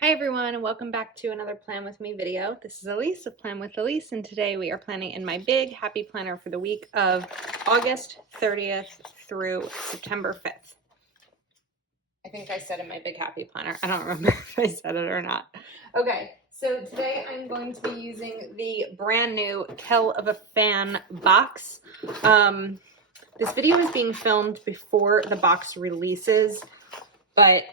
Hi everyone, and welcome back to another Plan With Me video. This is Elise of Plan with Elise, and today we are planning in my big happy planner for the week of August 30th through September 5th. I think I said in my big happy planner. I don't remember if I said it or not. Okay, so today I'm going to be using the brand new Kell of a Fan box. This video is being filmed before the box releases, but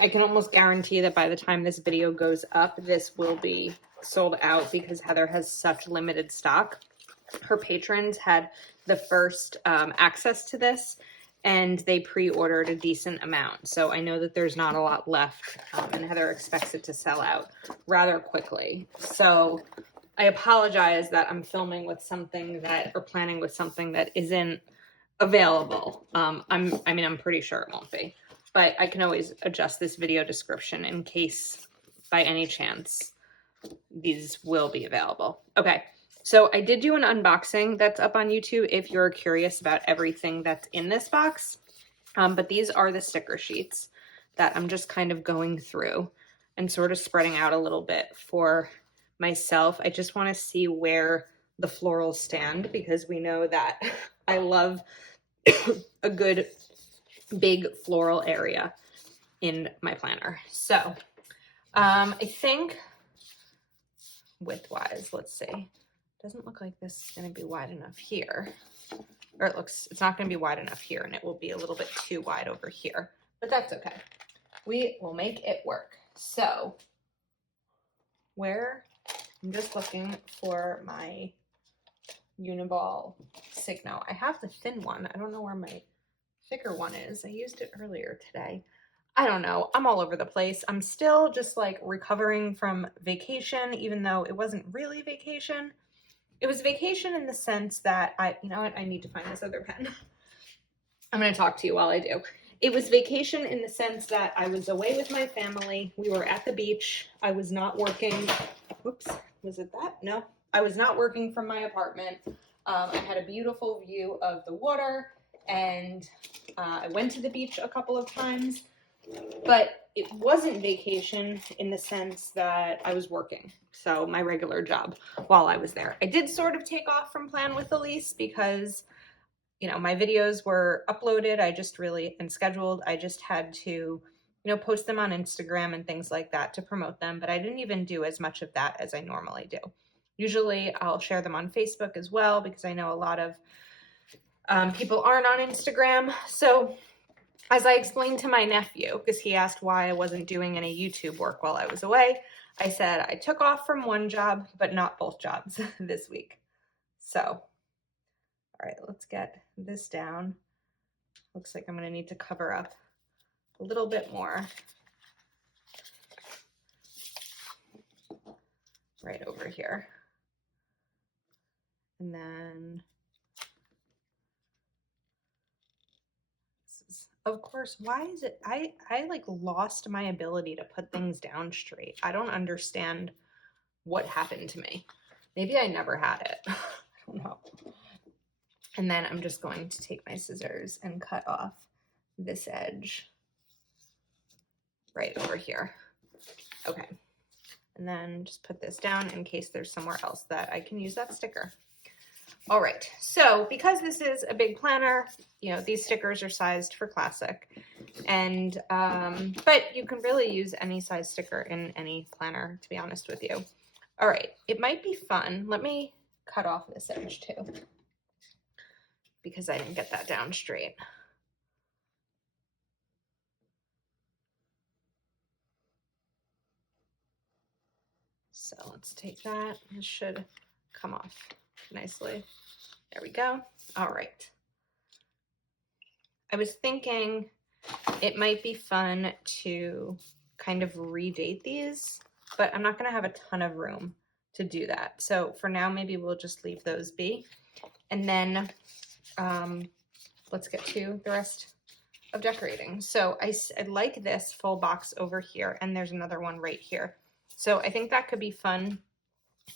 I can almost guarantee that by the time this video goes up, this will be sold out because Heather has such limited stock. Her patrons had the first access to this, and they pre-ordered a decent amount. So I know that there's not a lot left, and Heather expects it to sell out rather quickly. So I apologize that I'm filming with something that, or planning with something that isn't available. I'm pretty sure it won't be. But I can always adjust this video description in case by any chance these will be available. Okay, so I did do an unboxing that's up on YouTube if you're curious about everything that's in this box. But these are the sticker sheets that I'm just kind of going through and sort of spreading out a little bit for myself. I just want to see where the florals stand because we know that I love a good big floral area in my planner. So I think width-wise, let's see. Doesn't look like this is going to be wide enough here. Or it's not going to be wide enough here, and it will be a little bit too wide over here. But that's okay. We will make it work. So I'm just looking for my Uniball Signo. I have the thin one. I don't know where my thicker one is. I used it earlier today. I don't know. I'm all over the place. I'm still just like recovering from vacation, even though it wasn't really vacation. It was vacation in the sense that you know what? I need to find this other pen. I'm going to talk to you while I do. It was vacation in the sense that I was away with my family. We were at the beach. I was not working. Whoops. Was it that? No. I was not working from my apartment. I had a beautiful view of the water, and I went to the beach a couple of times, but it wasn't vacation in the sense that I was working. So my regular job while I was there. I did sort of take off from Plan with Elise because, you know, my videos were uploaded. And scheduled. I just had to, you know, post them on Instagram and things like that to promote them. But I didn't even do as much of that as I normally do. Usually I'll share them on Facebook as well because I know a lot of people aren't on Instagram. So as I explained to my nephew, because he asked why I wasn't doing any YouTube work while I was away, I said I took off from one job, but not both jobs this week. So, all right, let's get this down. Looks like I'm going to need to cover up a little bit more right over here. And then, of course, why is it, I like lost my ability to put things down straight. I don't understand what happened to me. Maybe I never had it. I don't know. And then I'm just going to take my scissors and cut off this edge right over here. Okay. And then just put this down in case there's somewhere else that I can use that sticker. All right, so because this is a big planner, you know, these stickers are sized for classic, and but you can really use any size sticker in any planner, to be honest with you. All right, it might be fun. Let me cut off this edge too, because I didn't get that down straight. So let's take that. This should come off nicely. There we go. All right. I was thinking it might be fun to kind of redate these, but I'm not going to have a ton of room to do that. So for now, maybe we'll just leave those be. And then let's get to the rest of decorating. So I like this full box over here, and there's another one right here. So I think that could be fun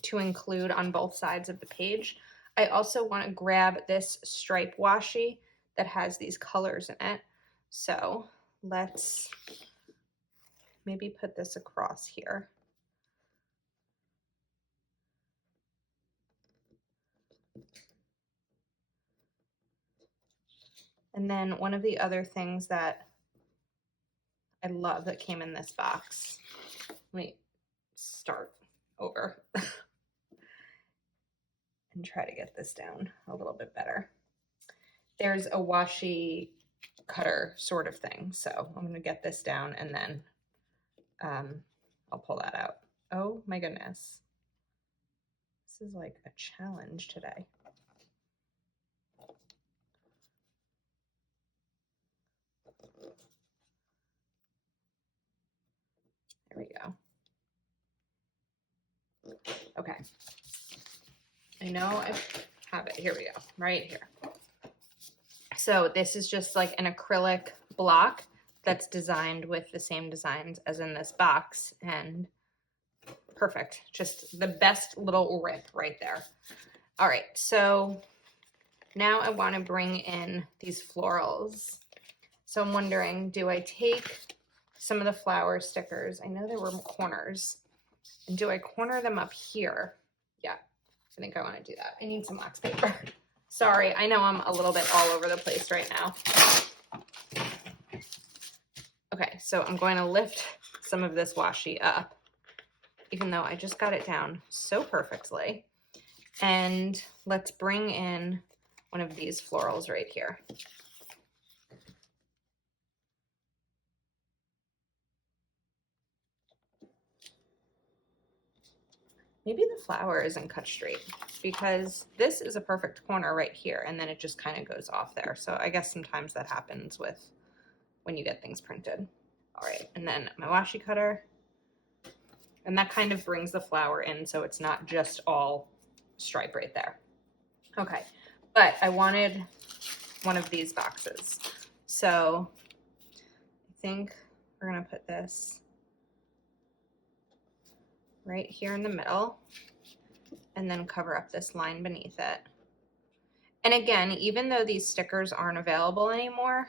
to include on both sides of the page. I also want to grab this stripe washi that has these colors in it. So let's maybe put this across here. And then one of the other things that I love that came in this box, let me start over and try to get this down a little bit better. There's a washi cutter sort of thing. So I'm gonna get this down and then I'll pull that out. Oh my goodness. This is like a challenge today. There we go. Okay. I know I have it. Here we go. Right here. So this is just like an acrylic block that's designed with the same designs as in this box, and perfect. Just the best little rip right there. All right, so now I want to bring in these florals. So I'm wondering, do I take some of the flower stickers? I know there were corners. And do I corner them up here? Yeah, I think I want to do that. I need some wax paper. Sorry, I know I'm a little bit all over the place right now. Okay, so I'm going to lift some of this washi up, even though I just got it down so perfectly. And let's bring in one of these florals right here. Maybe the flower isn't cut straight because this is a perfect corner right here, and then it just kind of goes off there. So I guess sometimes that happens with when you get things printed. All right, and then my washi cutter, and that kind of brings the flower in so it's not just all stripe right there. Okay, but I wanted one of these boxes. So I think we're gonna put this right here in the middle and then cover up this line beneath it. And again, even though these stickers aren't available anymore,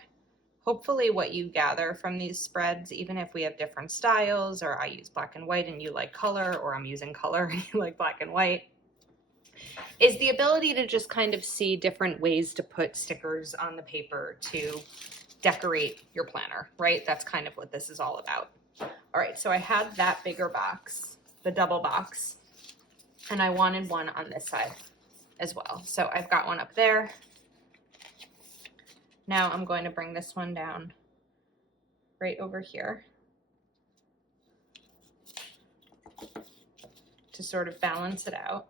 hopefully what you gather from these spreads, even if we have different styles, or I use black and white and you like color, or I'm using color and you like black and white, is the ability to just kind of see different ways to put stickers on the paper to decorate your planner, right? That's kind of what this is all about. All right, so I had that bigger box, the double box, and I wanted one on this side as well. So I've got one up there. Now I'm going to bring this one down right over here to sort of balance it out.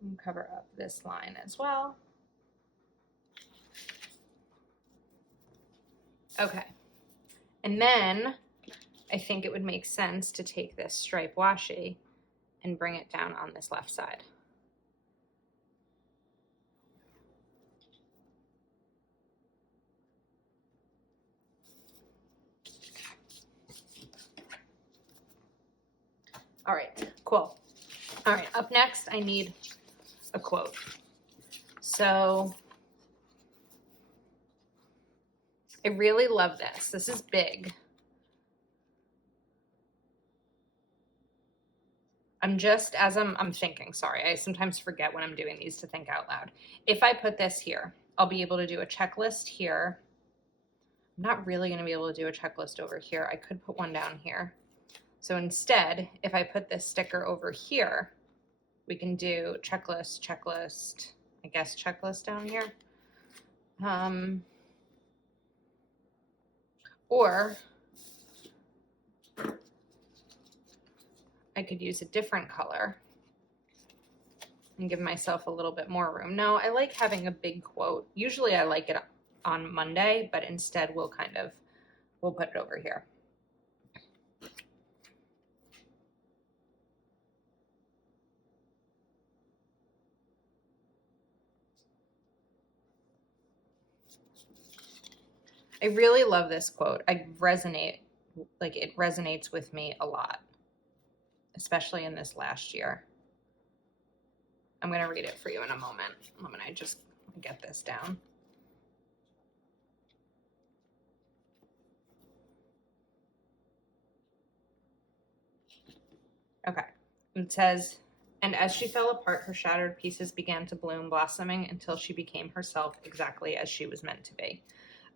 And cover up this line as well. Okay, and then I think it would make sense to take this stripe washi and bring it down on this left side. All right, cool. All right, up next, I need a quote. So I really love this. This is big. As I'm thinking, sorry, I sometimes forget when I'm doing these to think out loud. If I put this here, I'll be able to do a checklist here. I'm not really going to be able to do a checklist over here. I could put one down here. So instead, if I put this sticker over here, we can do checklist, checklist, I guess checklist down here. Or I could use a different color and give myself a little bit more room. No, I like having a big quote. Usually I like it on Monday, but instead we'll put it over here. I really love this quote. It resonates with me a lot, especially in this last year. I'm going to read it for you in a moment. I'm going to just get this down. Okay. It says, and as she fell apart, her shattered pieces began to bloom, blossoming until she became herself exactly as she was meant to be.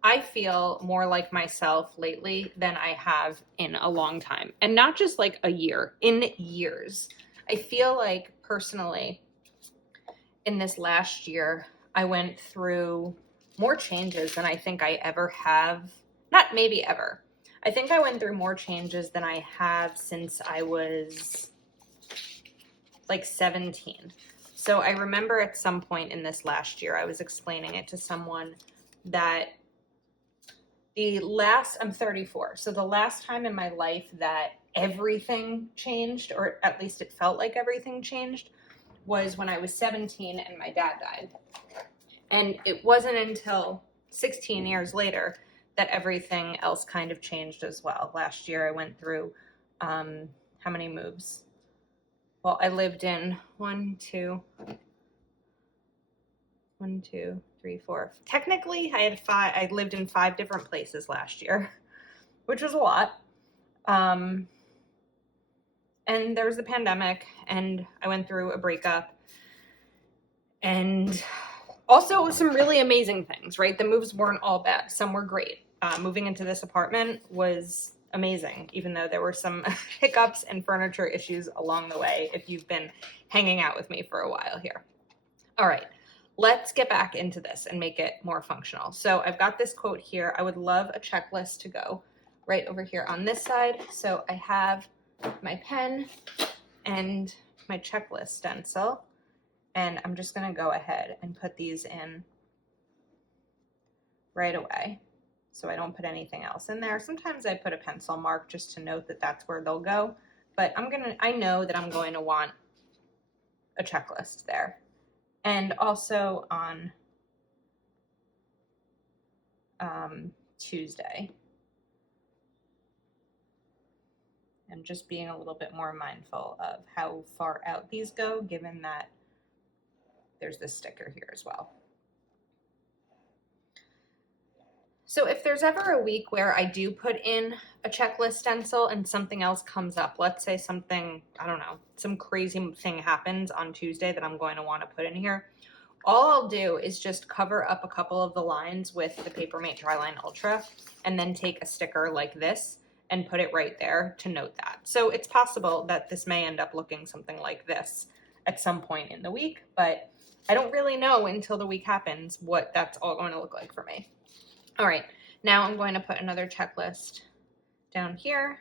I feel more like myself lately than I have in a long time. And not just like a year, in years. I feel like personally, in this last year, I went through more changes than I think I ever have. Not maybe ever. I think I went through more changes than I have since I was like 17. So I remember at some point in this last year, I was explaining it to someone that I'm 34. So the last time in my life that everything changed, or at least it felt like everything changed, was when I was 17 and my dad died. And it wasn't until 16 years later that everything else kind of changed as well. Last year I went through, how many moves? Well, I lived in 1, 2, 3, 4. Technically, I had 5. I lived in 5 different places last year, which was a lot. And there was the pandemic, and I went through a breakup, and also some really amazing things, right? The moves weren't all bad. Some were great. Moving into this apartment was amazing, even though there were some hiccups and furniture issues along the way, if you've been hanging out with me for a while here. All right, let's get back into this and make it more functional. So I've got this quote here. I would love a checklist to go right over here on this side. So I have my pen and my checklist stencil, and I'm just going to go ahead and put these in right away so I don't put anything else in there. Sometimes I put a pencil mark just to note that that's where they'll go, but I know that I'm going to want a checklist there. And also on Tuesday, I'm just being a little bit more mindful of how far out these go, given that there's this sticker here as well. So if there's ever a week where I do put in a checklist stencil and something else comes up, let's say something, I don't know, some crazy thing happens on Tuesday that I'm going to want to put in here, all I'll do is just cover up a couple of the lines with the Papermate Dryline Ultra and then take a sticker like this and put it right there to note that. So it's possible that this may end up looking something like this at some point in the week, but I don't really know until the week happens what that's all going to look like for me. All right, now I'm going to put another checklist down here.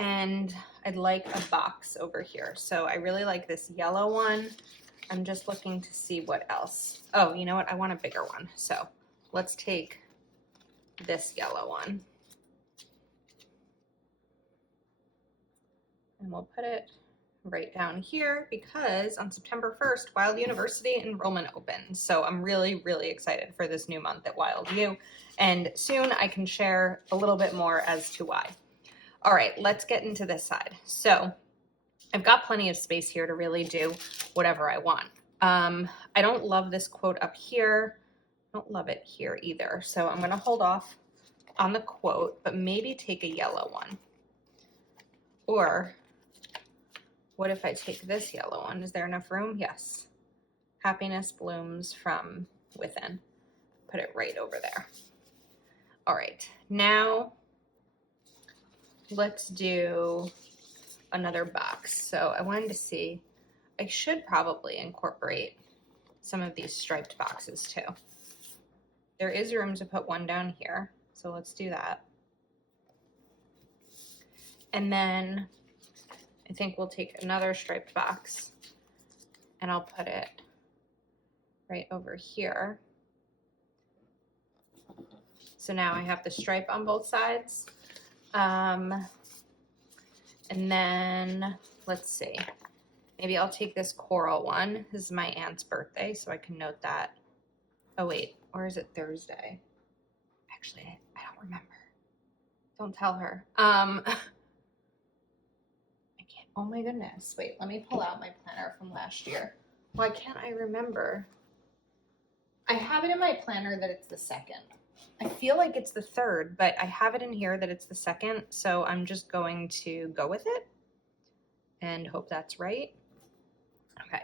And I'd like a box over here. So I really like this yellow one. I'm just looking to see what else. Oh, you know what? I want a bigger one. So let's take this yellow one. And we'll put it right down here because on September 1st, Wild University enrollment opens. So I'm really, really excited for this new month at Wild U. And soon I can share a little bit more as to why. All right, let's get into this side. So I've got plenty of space here to really do whatever I want. I don't love this quote up here. I don't love it here either. So I'm gonna hold off on the quote, but maybe take a yellow one. Or what if I take this yellow one? Is there enough room? Yes. Happiness blooms from within. Put it right over there. All right, now let's do another box. So I wanted to see, I should probably incorporate some of these striped boxes too. There is room to put one down here, so let's do that. And then I think we'll take another striped box and I'll put it right over here. So now I have the stripe on both sides. And then let's see, maybe I'll take this coral one. This is my aunt's birthday, so I can note that. Oh wait, or is it Thursday? Actually, I don't remember. Don't tell her. I can't, oh my goodness. Wait, let me pull out my planner from last year. Why can't I remember I have it in my planner that it's the 2nd. I feel like it's the 3rd, but I have it in here that it's the 2nd, so I'm just going to go with it and hope that's right. Okay.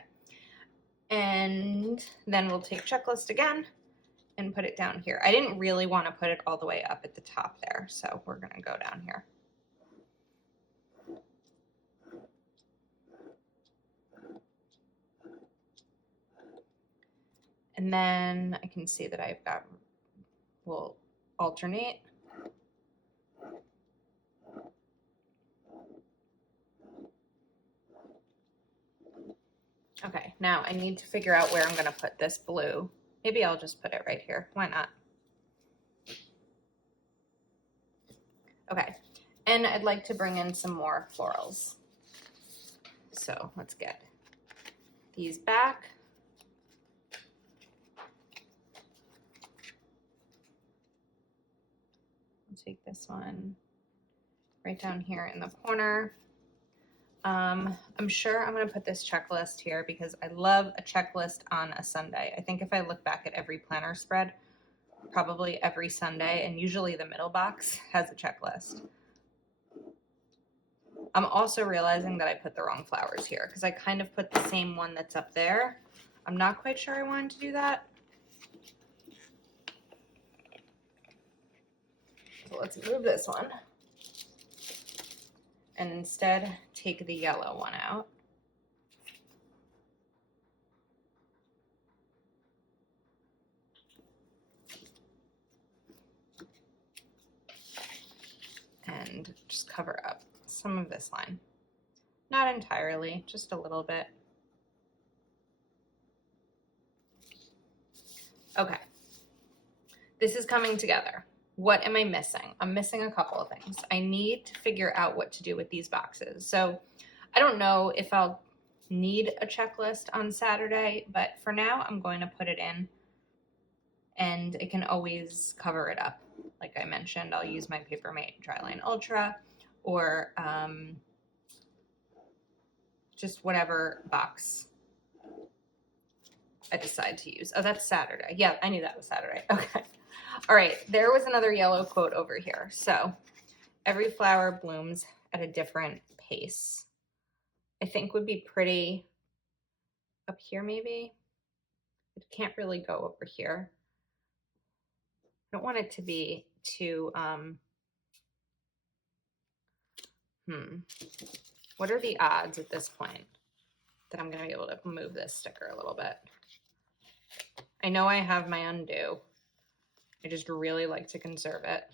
And then we'll take checklist again and put it down here. I didn't really want to put it all the way up at the top there, so we're going to go down here. And then I can see that I've got, we'll alternate. Okay, now I need to figure out where I'm going to put this blue. Maybe I'll just put it right here. Why not? Okay, and I'd like to bring in some more florals. So let's get these back. I'll take this one right down here in the corner. I'm sure I'm going to put this checklist here because I love a checklist on a Sunday. I think if I look back at every planner spread, probably every Sunday, and usually the middle box has a checklist. I'm also realizing that I put the wrong flowers here because I kind of put the same one that's up there. I'm not quite sure I wanted to do that. So let's move this one. And instead take the yellow one out. And just cover up some of this line. Not entirely, just a little bit. Okay, this is coming together. What am I missing? I'm missing a couple of things. I need to figure out what to do with these boxes. So I don't know if I'll need a checklist on Saturday, but for now I'm going to put it in and it can always cover it up. Like I mentioned, I'll use my Papermate Dryline Ultra or just whatever box I decide to use. Oh, that's Saturday. Yeah, I knew that was Saturday. Okay. All right, there was another yellow quote over here. So every flower blooms at a different pace. I think would be pretty up here maybe. It can't really go over here. I don't want it to be too, what are the odds at this point that I'm gonna be able to move this sticker a little bit? I know I have my undo. I just really like to conserve it.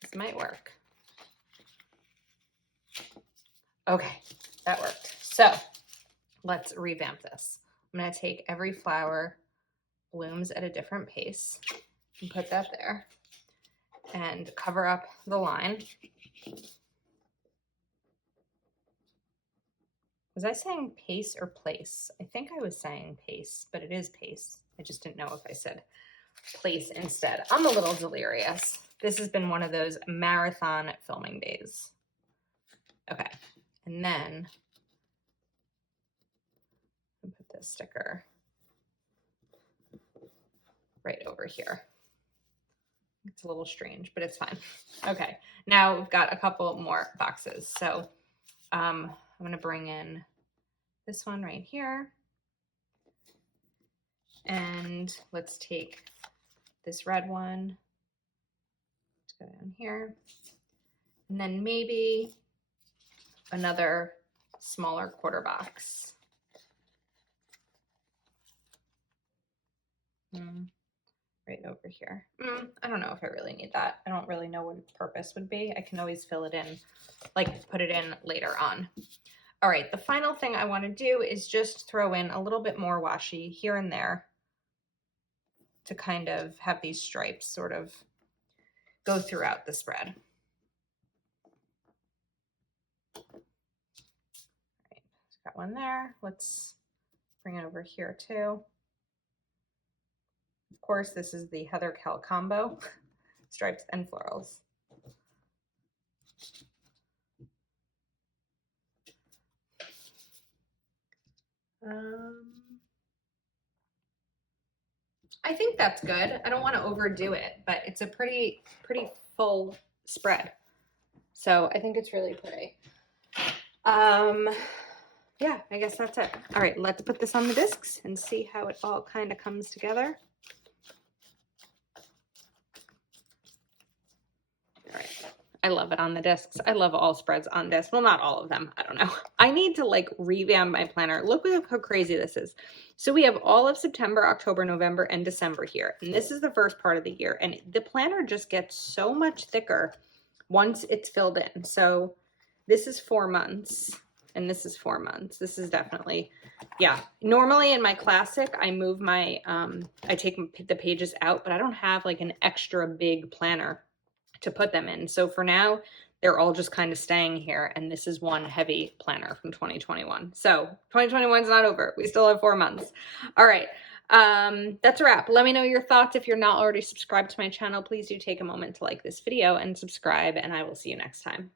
This might work. Okay, that worked. So let's revamp this. I'm gonna take every flower blooms at a different pace and put that there and cover up the line. Was I saying pace or place? I think I was saying pace, but it is pace. I just didn't know if I said place instead. I'm a little delirious. This has been one of those marathon filming days. Okay, and then I'll put this sticker right over here. It's a little strange, but it's fine. Okay, now we've got a couple more boxes. So I'm gonna bring in this one right here. And let's take this red one. Let's go down here. And then maybe another smaller quarter box. Right over here. I don't know if I really need that. I don't really know what its purpose would be. I can always fill it in, like put it in later on. All right, the final thing I want to do is just throw in a little bit more washi here and there to kind of have these stripes sort of go throughout the spread. All right, got one there. Let's bring it over here too. Of course, this is the Heather Cal combo, stripes and florals. I think that's good. I don't want to overdo it, but it's a pretty full spread. So I think it's really pretty. Yeah, I guess that's it. All right, let's put this on the discs and see how it all kind of comes together. All right. I love it on the discs. I love all spreads on discs. Well, not all of them. I don't know. I need to like revamp my planner. Look at how crazy this is. So we have all of September, October, November, and December here. And this is the first part of the year. And the planner just gets so much thicker once it's filled in. So this is 4 months. And this is 4 months. This is definitely, yeah. Normally in my classic, I move my, I take the pages out, but I don't have like an extra big planner to put them in. So for now, they're all just kind of staying here. And this is one heavy planner from 2021. So 2021 is not over. We still have 4 months. All right. That's a wrap. Let me know your thoughts. If you're not already subscribed to my channel, please do take a moment to like this video and subscribe, and I will see you next time.